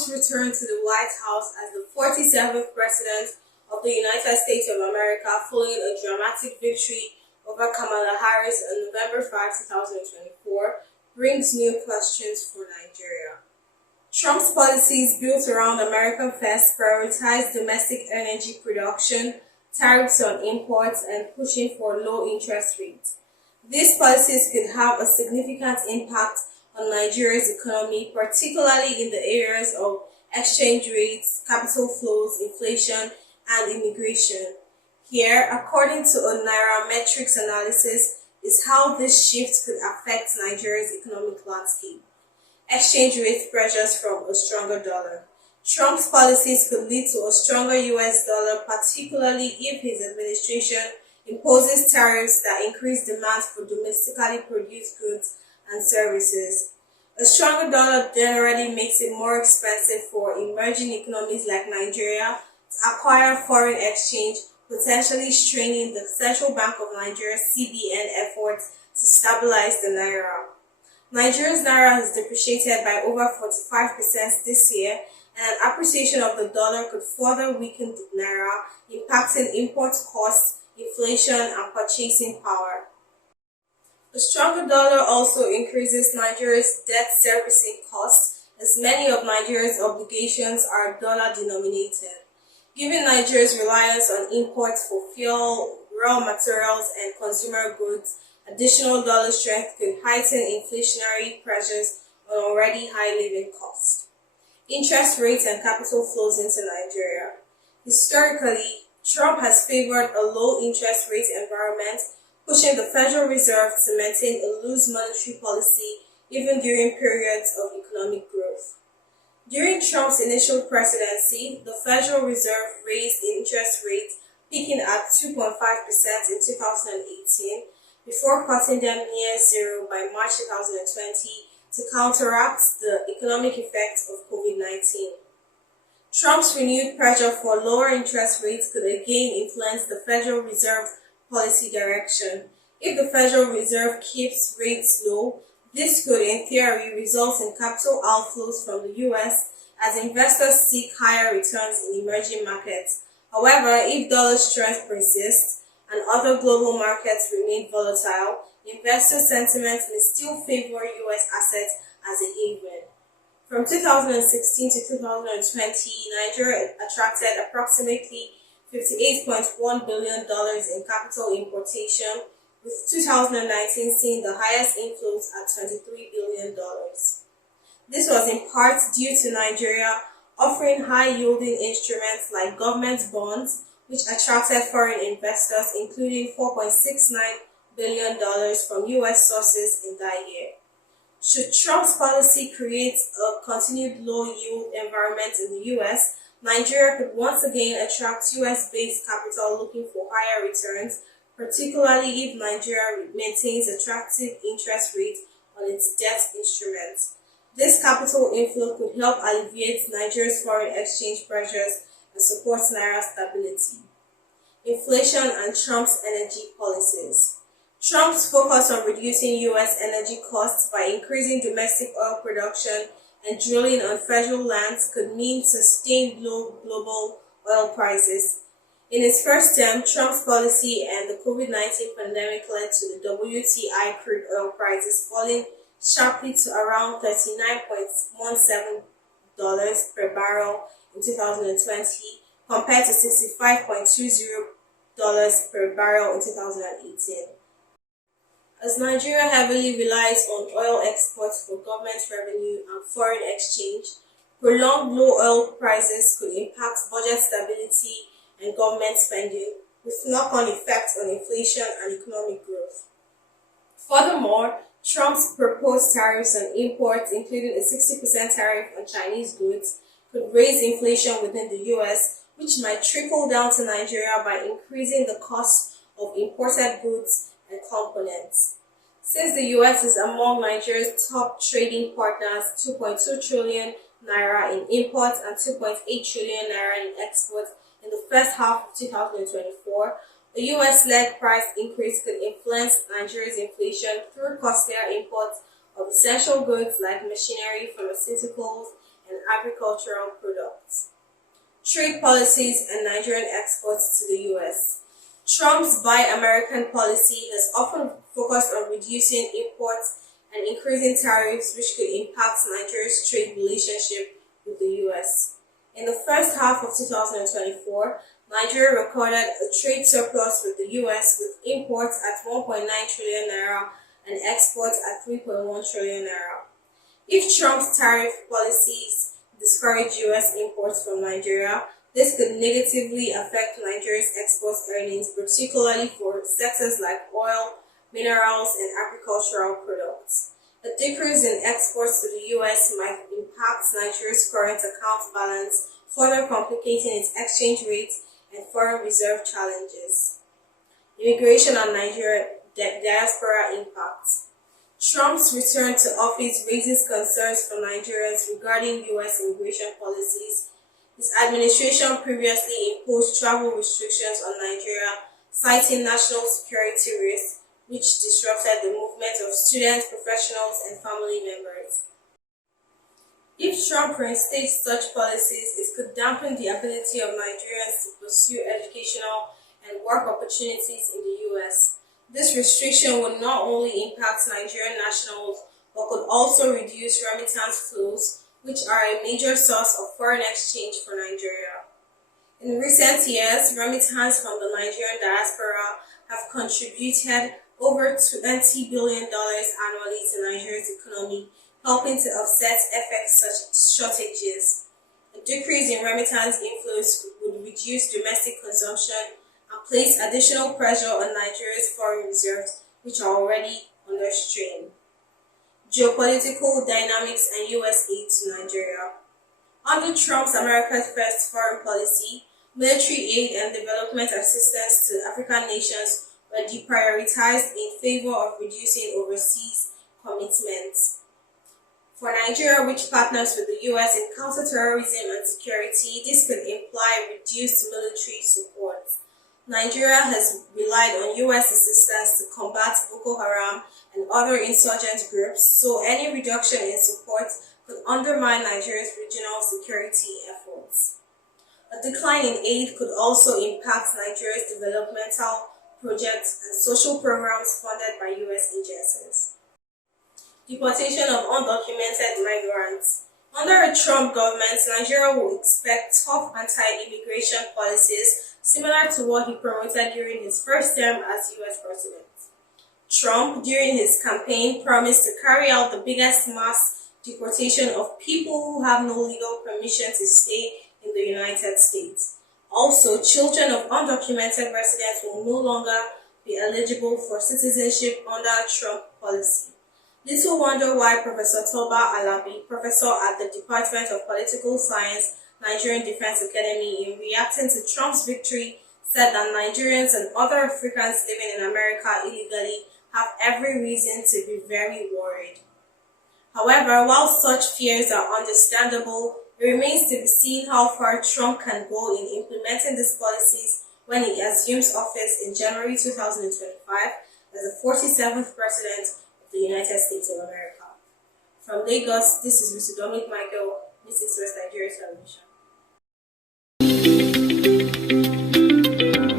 Trump's return to the White House as the 47th President of the United States of America following a dramatic victory over Kamala Harris on November 5, 2024, brings new questions for Nigeria. Trump's policies built around American first prioritize domestic energy production, tariffs on imports, and pushing for low interest rates. These policies could have a significant impact on Nigeria's economy, particularly in the areas of exchange rates, capital flows, inflation, and immigration. Here, according to a Nairametrics analysis, is how this shift could affect Nigeria's economic landscape. Exchange rate pressures from a stronger dollar. Trump's policies could lead to a stronger US dollar, particularly if his administration imposes tariffs that increase demand for domestically produced goods and services. A stronger dollar generally makes it more expensive for emerging economies like Nigeria to acquire foreign exchange, potentially straining the Central Bank of Nigeria's CBN efforts to stabilize the naira. Nigeria's naira has depreciated by over 45% this year, and an appreciation of the dollar could further weaken the naira, impacting import costs, inflation, and purchasing power. A stronger dollar also increases Nigeria's debt servicing costs, as many of Nigeria's obligations are dollar denominated. Given Nigeria's reliance on imports for fuel, raw materials, and consumer goods, additional dollar strength could heighten inflationary pressures on already high living costs. Interest rates and capital flows into Nigeria. Historically, Trump has favored a low interest rate environment, pushing the Federal Reserve to maintain a loose monetary policy even during periods of economic growth. During Trump's initial presidency, the Federal Reserve raised interest rates, peaking at 2.5% in 2018, before cutting them near zero by March 2020 to counteract the economic effects of COVID-19. Trump's renewed pressure for lower interest rates could again influence the Federal Reserve policy direction. If the Federal Reserve keeps rates low, this could, in theory, result in capital outflows from the US as investors seek higher returns in emerging markets. However, if dollar strength persists and other global markets remain volatile, investor sentiment may still favor US assets as a haven. From 2016 to 2020, Nigeria attracted approximately $58.1 billion in capital importation, with 2019 seeing the highest inflows at $23 billion. This was in part due to Nigeria offering high-yielding instruments like government bonds, which attracted foreign investors, including $4.69 billion from U.S. sources in that year. Should Trump's policy create a continued low-yield environment in the U.S., Nigeria could once again attract US-based capital looking for higher returns, particularly if Nigeria maintains attractive interest rates on its debt instruments. This capital inflow could help alleviate Nigeria's foreign exchange pressures and support naira stability. Inflation and Trump's energy policies. Trump's focus on reducing U.S. energy costs by increasing domestic oil production and drilling on federal lands could mean sustained low global oil prices. In his first term, Trump's policy and the COVID-19 pandemic led to the WTI crude oil prices falling sharply to around $39.17 per barrel in 2020 compared to $65.20 per barrel in 2018. As Nigeria heavily relies on oil exports for government revenue and foreign exchange, prolonged low oil prices could impact budget stability and government spending, with knock-on effects on inflation and economic growth. Furthermore, Trump's proposed tariffs on imports, including a 60% tariff on Chinese goods, could raise inflation within the U.S., which might trickle down to Nigeria by increasing the cost of imported goods and components. Since the U.S. is among Nigeria's top trading partners, 2.2 trillion naira in imports and 2.8 trillion naira in exports in the first half of 2024, a U.S.-led price increase could influence Nigeria's inflation through costlier imports of essential goods like machinery, pharmaceuticals, and agricultural products. Trade policies and Nigerian exports to the US. Trump's Buy American policy has often focused on reducing imports and increasing tariffs, which could impact Nigeria's trade relationship with the US. In the first half of 2024, Nigeria recorded a trade surplus with the US, with imports at 1.9 trillion naira and exports at 3.1 trillion naira. If Trump's tariff policies discourage US imports from Nigeria, this could negatively affect Nigeria's export earnings, particularly for sectors like oil, minerals, and agricultural products. A decrease in exports to the US might impact Nigeria's current account balance, further complicating its exchange rate and foreign reserve challenges. Immigration and Nigeria diaspora impact. Trump's return to office raises concerns for Nigerians regarding US immigration policies. His administration previously imposed travel restrictions on Nigeria, citing national security risks, which disrupted the movement of students, professionals, and family members. If Trump reinstates such policies, it could dampen the ability of Nigerians to pursue educational and work opportunities in the US. This restriction would not only impact Nigerian nationals, but could also reduce remittance flows, which are a major source of foreign exchange for Nigeria. In recent years, remittances from the Nigerian diaspora have contributed over $20 billion annually to Nigeria's economy, helping to offset FX shortages. A decrease in remittance inflows would reduce domestic consumption and place additional pressure on Nigeria's foreign reserves, which are already under strain. Geopolitical dynamics and US aid to Nigeria. Under Trump's America First foreign policy, military aid and development assistance to African nations were deprioritized in favor of reducing overseas commitments. For Nigeria, which partners with the US in counterterrorism and security, this could imply reduced military support. Nigeria has relied on US assistance to combat Boko Haram and other insurgent groups, so any reduction in support could undermine Nigeria's regional security efforts. A decline in aid could also impact Nigeria's developmental projects and social programs funded by US agencies. Deportation of undocumented migrants. Under a Trump government, Nigeria will expect tough anti-immigration policies similar to what he promoted during his first term as US president. Trump, during his campaign, promised to carry out the biggest mass deportation of people who have no legal permission to stay in the United States. Also, children of undocumented residents will no longer be eligible for citizenship under Trump policy. Little wonder why Professor Toba Alabi, professor at the Department of Political Science, Nigerian Defense Academy, in reacting to Trump's victory, said that Nigerians and other Africans living in America illegally have every reason to be very worried. However, while such fears are understandable, it remains to be seen how far Trump can go in implementing these policies when he assumes office in January 2025 as the 47th President of the United States of America. From Lagos, this is Mr. Dominic Michael, this is West Nigeria Television.